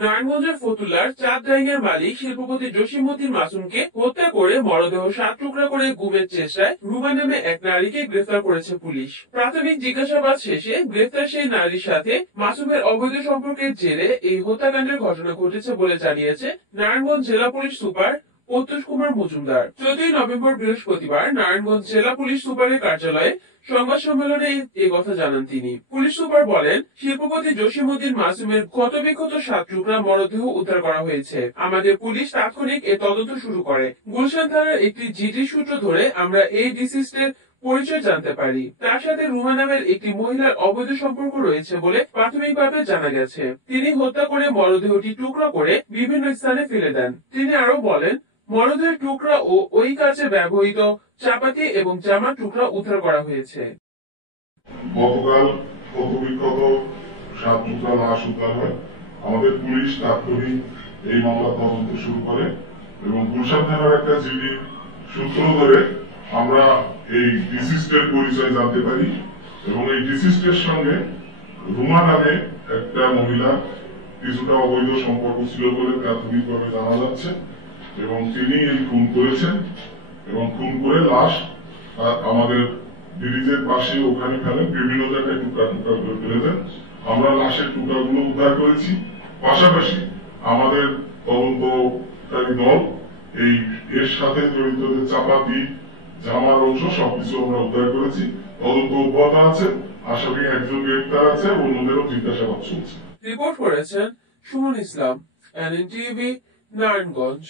নারায়ণগঞ্জের ফতুল্লার চাঁদডাঙ্গের মালিক শিল্পপতি জসিমউদ্দিন মাসুমকে হত্যা করে মরদেহ 7 টুকরা করে গুমের চেষ্টায় রুমা নামে এক নারীকে গ্রেফতার করেছে পুলিশ। প্রাথমিক জিজ্ঞাসাবাদ শেষে গ্রেফতার সেই নারীর সাথে মাসুমের অবৈধ সম্পর্কের জেরে এই হত্যাকাণ্ডের ঘটনা ঘটেছে বলে জানিয়েছে নারায়ণগঞ্জ জেলা পুলিশ সুপার প্রত্যুষ কুমার মজুমদার। 14 নভেম্বর বৃহস্পতিবার নারায়ণগঞ্জ জেলা পুলিশ সুপারের কার্যালয়ে সংবাদ সম্মেলনে এই কথা জানান তিনি। পুলিশ সুপার বলেন, শিল্পপতি জসিমউদ্দিন মাসুমের ক্ষতবিক্ষত 7 টুকরা মরদেহ উদ্ধার করা হয়েছে। আমাদের পুলিশ তাৎক্ষণিক এ তদন্ত শুরু করে। গুলশান থানার একটি জিডি সূত্র ধরে আমরা এই ডিসিস্টের পরিচয় জানতে পারি। তার সাথে রুমা নামের একটি মহিলার অবৈধ সম্পর্ক রয়েছে বলে প্রাথমিকভাবে জানা গেছে। তিনি হত্যা করে মরদেহটি টুকরা করে বিভিন্ন স্থানে ফেলে দেন। তিনি আরো বলেন, মরদেহের টুকরা ও ওই কাজে ব্যবহৃত চাপাতি এবং জামার টুকরা উদ্ধার করা হয়েছে। গতকাল ক্ষতবিক্ষত 7 টুকরা লাশ উদ্ধার হয়। আমাদের পুলিশ তাৎক্ষণিক এই মামলা তদন্ত শুরু করে এবং গুলশান থানার একটা জিডি সূত্র ধরে আমরা এই ডিসিস্টের পরিচয় জানতে পারি এবং এই ডিসিস্টের সঙ্গে রুমা নামে একটা মহিলা কিছুটা অবৈধ সম্পর্ক ছিল বলে প্রাথমিকভাবে জানা যাচ্ছে এবং তিনি এই খুন করেছেন এবং খুন করে লাশ আমাদের ব্রিজের পাশে ওখানে ফেলেন, বিভিন্ন জায়গায় টুকরা টুকরা করে ফেলে দেন। আমরা লাশের টুকরাগুলো উদ্ধার করেছি। পাশাপাশি আমাদের তদন্তকারী দল এর সাথে জড়িত যে চাপাতি জামার অংশ সবকিছু আমরা উদ্ধার করেছি। তদন্ত অব্যাহত আছে। আসামি একজন গ্রেপ্তার আছে, অন্যদেরও জিজ্ঞাসাবাদ চলছে। রিপোর্ট করেছেন সুমন ইসলাম, NNTV, নারায়ণগঞ্জ।